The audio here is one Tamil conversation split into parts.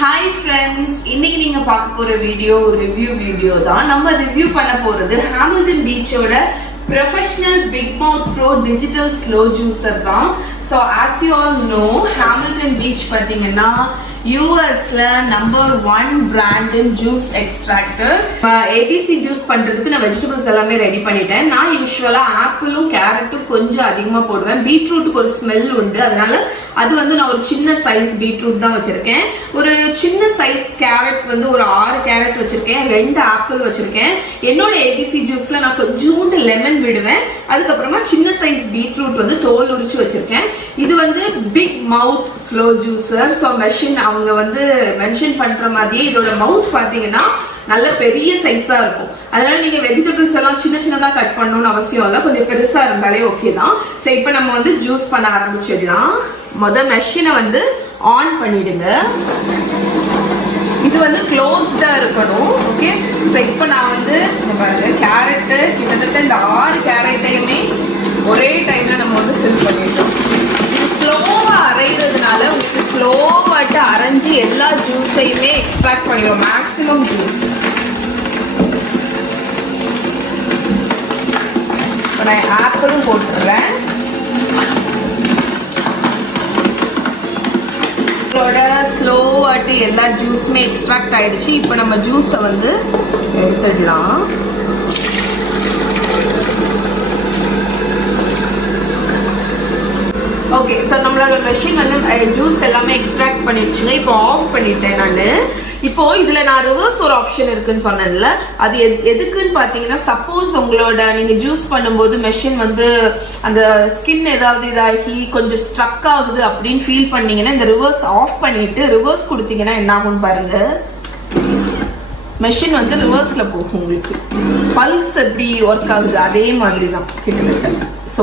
Hi friends, இன்னைக்கு நீங்க பார்க்க போற வீடியோ ரிவ்யூ வீடியோ தான். நம்ம ரிவ்யூ பண்ண போறது ஹாமில்டன் பீச்சோட ப்ரொஃபஷனல் பிக் மவுத் ப்ரோ டிஜிட்டல் ஸ்லோ ஜூசர் தான். So as you all know, Hamilton beach பார்த்தீங்கன்னா யூஎஸ்ல number 1 brand in juice extractor. ABC juice பண்றதுக்கு நான் வெஜிடபிள்ஸ் எல்லாமே ரெடி பண்ணிட்டேன். நான் யூஸ்வலா ஆப்பிளும் கேரட்டும் கொஞ்சம் அதிகமா போடுவேன். பீட்ரூட்டுக்கு ஒரு ஸ்மெல் உண்டு, அதனால அது நான் ஒரு சின்ன சைஸ் பீட்ரூட் தான் வச்சிருக்கேன். ஒரு சின்ன சைஸ் கேரட் ஒரு 6 கேரட் வச்சிருக்கேன், 2 ஆப்பிள் வச்சிருக்கேன். என்னோட ஏபிசி ஜூஸ்ல நான் கொஞ்சோண்டு லெமன் விடுவேன். அதுக்கப்புறமா சின்ன சைஸ் பீட்ரூட் தோல் உரிச்சு வச்சிருக்கேன். இது பிக் மவுத் ஸ்லோ ஜூசர். ஸோ மெஷின் அவங்க மென்ஷன் பண்ற மாதிரியே இதோட மவுத் பாத்தீங்கன்னா நல்ல பெரிய சைஸா இருக்கும். அதனால நீங்க வெஜிடபிள்ஸ் எல்லாம் சின்ன சின்னதா கட் பண்ணணும்னு அவசியம் இல்லை, கொஞ்சம் பெருசா இருந்தாலே ஓகே தான். ஸோ இப்போ நம்ம ஜூஸ் பண்ண ஆரம்பிச்சிடலாம். மெஷினை ஆன் பண்ணிடுங்க. இது க்ளோஸ்டா இருக்கணும். ஓகே, ஸோ இப்போ நான் கேரட் கிட்டத்தட்ட இந்த 6 கேரட்டையுமே ஒரே டைம்ல நம்ம ஃபில் பண்ணிட்டோம். இது ஸ்லோவா அரைகிறதுனால உங்களுக்கு ஸ்லோவாட்டு அரைஞ்சி எல்லா ஜூஸையுமே எக்ஸ்ட்ராக்ட் பண்ணிடும், மேக்ஸிமம் ஜூஸ். நான் ஆப்பிளும் போட்டுறேன். ஸ்லோவாட்டு எல்லா ஜூஸுமே எக்ஸ்ட்ராக்ட் ஆயிடுச்சு. இப்போ நம்ம ஜூஸை எடுத்துடலாம். ஓகே, ஸோ நம்மளோட மெஷின் ஜூஸ் எல்லாமே எக்ஸ்ட்ராக்ட் பண்ணிடுச்சுங்க. இப்போ ஆஃப் பண்ணிட்டேன் நான். இப்போ இதுல நான் ரிவர்ஸ் ஒரு ஆப்ஷன் இருக்குன்னு சொன்னேன்ல, அது எதுக்குன்னு பாத்தீங்கன்னா, சப்போஸ் உங்களோட நீங்க ஜூஸ் பண்ணும்போது மெஷின் அந்த ஸ்கின் ஏதாவது இதாகி கொஞ்சம் ஸ்ட்ரக் ஆகுது அப்படின்னு ஃபீல் பண்ணீங்கன்னா, இந்த ரிவர்ஸ் ஆஃப் பண்ணிட்டு ரிவர்ஸ் கொடுத்தீங்கன்னா என்ன ஆகும்னு பாருங்க. மெஷின் ரிவர்ஸ்ல போகும். உங்களுக்கு பல்ஸ் எப்படி ஒர்க் ஆகுது அதே மாதிரி தான் கிட்டத்தட்ட. ஸோ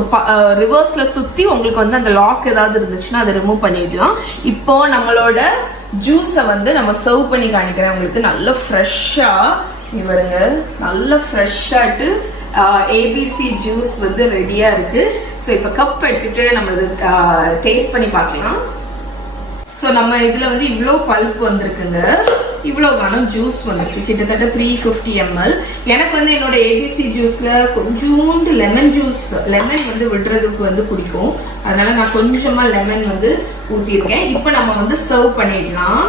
ரிவர்ஸ்ல சுத்தி உங்களுக்கு அந்த லாக் ஏதாவது இருந்துச்சுன்னா அதை ரிமூவ் பண்ணிடலாம். இப்போ நம்மளோட ஜூஸை நம்ம சர்வ் பண்ணி காணிக்கிறேன் உங்களுக்கு. நல்ல ஃப்ரெஷ்ஷா இவருங்க, நல்ல ஃப்ரெஷ்ஷாட்டு ஏபிசி ஜூஸ் ரெடியா இருக்கு. ஸோ இப்போ கப் எடுத்துட்டு நம்ம டேஸ்ட் பண்ணி பார்க்கலாம். ஸோ நம்ம இதுல இவ்வளோ பல்ப் வந்திருக்குங்க, இவ்வளோ கனம் ஜூஸ் கிட்டத்தட்ட 350 ml. எனக்கு என்னோட ஏபிசி ஜூஸ்ல கொஞ்சோண்டு லெமன் விடுறதுக்கு பிடிக்கும், அதனால நான் கொஞ்சமா லெமன் ஊத்திருக்கேன். இப்போ நம்ம சர்வ் பண்ணிடலாம்.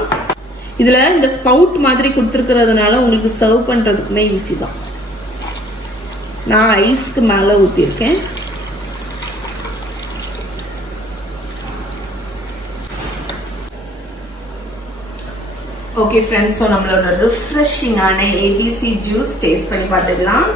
இதுல இந்த ஸ்பவுட் மாதிரி கொடுத்துருக்கிறதுனால உங்களுக்கு சர்வ் பண்றதுக்குமே ஈஸி தான். நான் ஐஸ்க்கு மேல ஊத்திருக்கேன். ஓகே ஃப்ரெண்ட்ஸ், ஸோ நம்மளோட ரிஃப்ரெஷிங்கான ஏபிசி ஜூஸ் டேஸ்ட் பண்ணி பார்த்துடலாம்.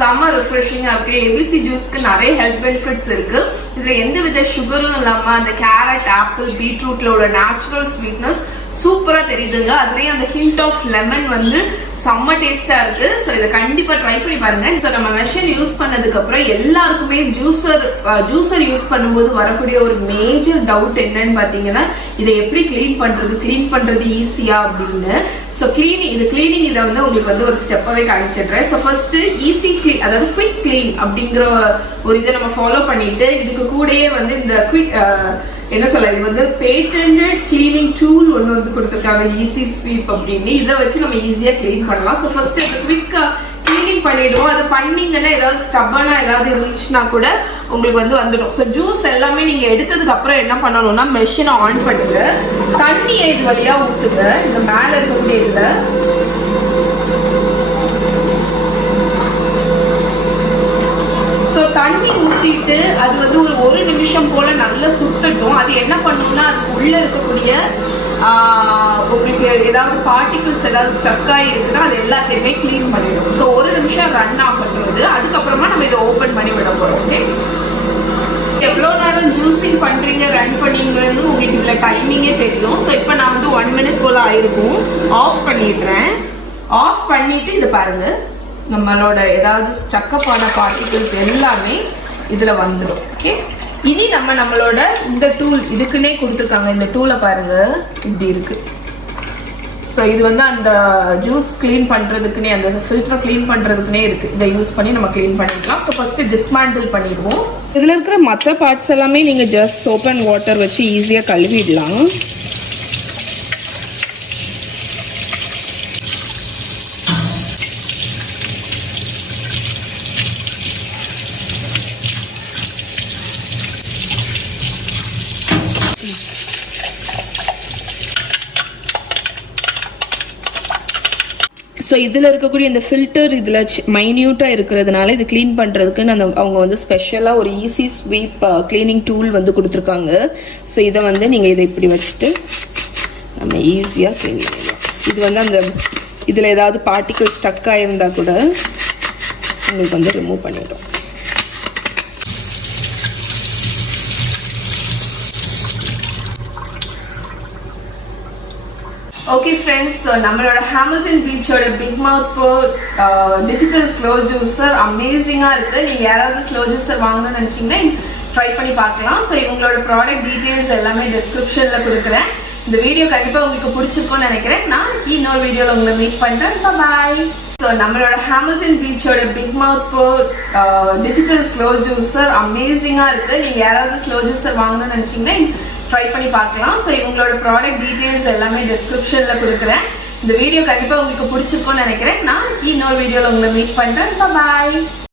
செம்ம ரிஃப்ரெஷிங்கா இருக்கு. ஏபிசி ஜூஸ்க்கு நிறைய ஹெல்த் பெனிஃபிட்ஸ் இருக்கு. இதுல எந்த வித சுகரும் இல்லாம அந்த கேரட், ஆப்பிள், பீட்ரூட்லோட நேச்சுரல் ஸ்வீட்னஸ் சூப்பரா தெரியுதுங்க. அதுலயும் அந்த ஹிண்ட் ஆஃப் லெமன் செம்ம டேஸ்டா இருக்கு. ஸோ இதை கண்டிப்பா ட்ரை பண்ணி பாருங்க. ஸோ நம்ம மெஷின் யூஸ் பண்ணதுக்கு அப்புறம் எல்லாருக்குமே ஜூசர் யூஸ் பண்ணும்போது வரக்கூடிய ஒரு மேஜர் டவுட் என்னன்னு பாத்தீங்கன்னா, இதை எப்படி கிளீன் பண்றது ஈஸியா அப்படின்னு. ஸோ கிளீனிங் இதை உங்களுக்கு ஒரு ஸ்டெப்பாவே காமிச்சிடுறேன். ஸோ ஃபர்ஸ்ட் ஈஸி கிளீன், அதாவது குவிக் கிளீன் அப்படிங்கிற ஒரு இதை நம்ம ஃபாலோ பண்ணிட்டு, இதுக்கு கூடயே இந்த குவிக் என்ன சொல்ல, இது பேட்டன்ட் கிளீனிங் டூல் ஒன்று கொடுத்துருக்காங்க, ஈஸி ஸ்வீப் அப்படின்னு. இதை வச்சு நம்ம ஈஸியா கிளீன் பண்ணலாம். ஸோ ஃபர்ஸ்ட் குவிக்கா கிளீனிங் பண்ணிடுவோம். அது பண்ணீங்கன்னா ஏதாவது ஸ்டப்பனா ஏதாவது இருந்துச்சுன்னா கூட உங்களுக்கு வந்துடும். ஸோ ஜூஸ் எல்லாமே நீங்க எடுத்ததுக்கு அப்புறம் என்ன பண்ணணும்னா, மெஷினை ஆன் பண்ணுங்க, தண்ணியை இது வழியா ஊத்துங்க. இந்த மேல இருக்கக்கூடிய இதுல தண்ணி ஊத்திட்டு அது ஒரு நிமிஷம் போல நல்லா சுத்தட்டும். அது என்ன பண்ணும்னா, அதுக்கு உள்ள இருக்கக்கூடிய உங்களுக்கு ஏதாவது பார்ட்டிகிள்ஸ் ஏதாவது ஸ்டக் ஆகிருக்குன்னா அது எல்லாத்தையுமே கிளீன் பண்ணிடும். ஸோ ஒரு நிமிஷம் ரன் ஆகப்படுறது, அதுக்கப்புறமா நம்ம இதை ஓப்பன் பண்ணி விட போறோம். ஓகே, எவ்வளோ நேரம் ஜூஸிங் பண்றீங்க, ரன் பண்ணீங்கிறது உங்களுக்கு இதுல டைமிங்கே தெரியும். ஸோ இப்போ நான் 1 minute போல ஆயிருக்கும். ஆஃப் பண்ணிடுறேன். ஆஃப் பண்ணிட்டு இதை பாருங்க, நம்மளோட ஏதாவது ஸ்டக்கப் ஆன பார்ட்டிகிள்ஸ் எல்லாமே இதுல வந்துடும். ஓகே, இனி நம்மளோட இந்த டூல் இதுக்குன்னே கொடுத்துருக்காங்க. இந்த டூலை பாருங்க, இப்படி இருக்கு. ஸோ இது அந்த ஜூஸ் கிளீன் பண்றதுக்குன்னே, அந்த ஃபில்டரை கிளீன் பண்றதுக்குன்னே இருக்கு. இதை யூஸ் பண்ணி நம்ம கிளீன் பண்ணிக்கலாம். ஸோ ஃபர்ஸ்ட் டிஸ்மேண்டில் பண்ணிடுவோம். இதில் இருக்கிற மற்ற பார்ட்ஸ் எல்லாமே நீங்கள் ஜஸ்ட் சோப் அண்ட் வாட்டர் வச்சு ஈஸியாக கழுவிடலாம். ஸோ இதில் இருக்கக்கூடிய இந்த ஃபில்டர் இதில் மைன்யூட்டாக இருக்கிறதுனால இது க்ளீன் பண்ணுறதுக்குன்னு அவங்க வந்து ஸ்பெஷலாக ஒரு ஈஸி ஸ்வீப் க்ளீனிங் டூல் வந்து கொடுத்துருக்காங்க. ஸோ இதை வந்து நீங்கள் இதை இப்படி வச்சுட்டு நம்ம ஈஸியாக க்ளீன் பண்ணிடலாம். இது வந்து அந்த இதில் ஏதாவது பார்ட்டிகல் ஸ்டக் ஆகிருந்தால் கூட உங்களுக்கு வந்து ரிமூவ் பண்ணிடும். ஓகே ஃப்ரெண்ட்ஸ், ஸோ நம்மளோட ஹாமில்டன் பீச்சோட பிக் மவுத் ப்ரோ டிஜிட்டல் ஸ்லோ ஜூஸர் அமேசிங்காக இருக்குது. நீங்கள் யாராவது ஸ்லோ ஜூஸர் வாங்கணும்னு நினச்சிங்கன்னா ட்ரை பண்ணி பார்க்கலாம். ஸோ இவங்களோட ப்ராடக்ட் டீட்டெயில்ஸ் எல்லாமே டிஸ்கிரிப்ஷனில் கொடுக்குறேன். இந்த வீடியோ கண்டிப்பாக உங்களுக்கு பிடிச்சிருக்கும்னு நினைக்கிறேன். நான் இன்னொரு வீடியோவில் உங்களை மீட் பண்ணுறேன். பாய். ஸோ நம்மளோட ஹாமில்டன் பீச்சோட பிக் மவுத் ப்ரோ டிஜிட்டல் ஸ்லோ ஜூஸர் அமேசிங்காக இருக்குது. நீங்கள் யாராவது ஸ்லோ ஜூஸர் வாங்கணும்னு நினச்சிங்கன்னா ட்ரை பண்ணி பார்க்கலாம். ஸோ இவங்களோட ப்ராடக்ட் டீட்டெயில்ஸ் எல்லாமே டிஸ்கிரிப்ஷனில் கொடுக்குறேன். இந்த வீடியோ கண்டிப்பாக உங்களுக்கு பிடிச்சிருக்கும்னு நினைக்கிறேன். நான் இன்னொரு வீடியோவில் உங்களை மீட் பண்ணுறேன். பாய்.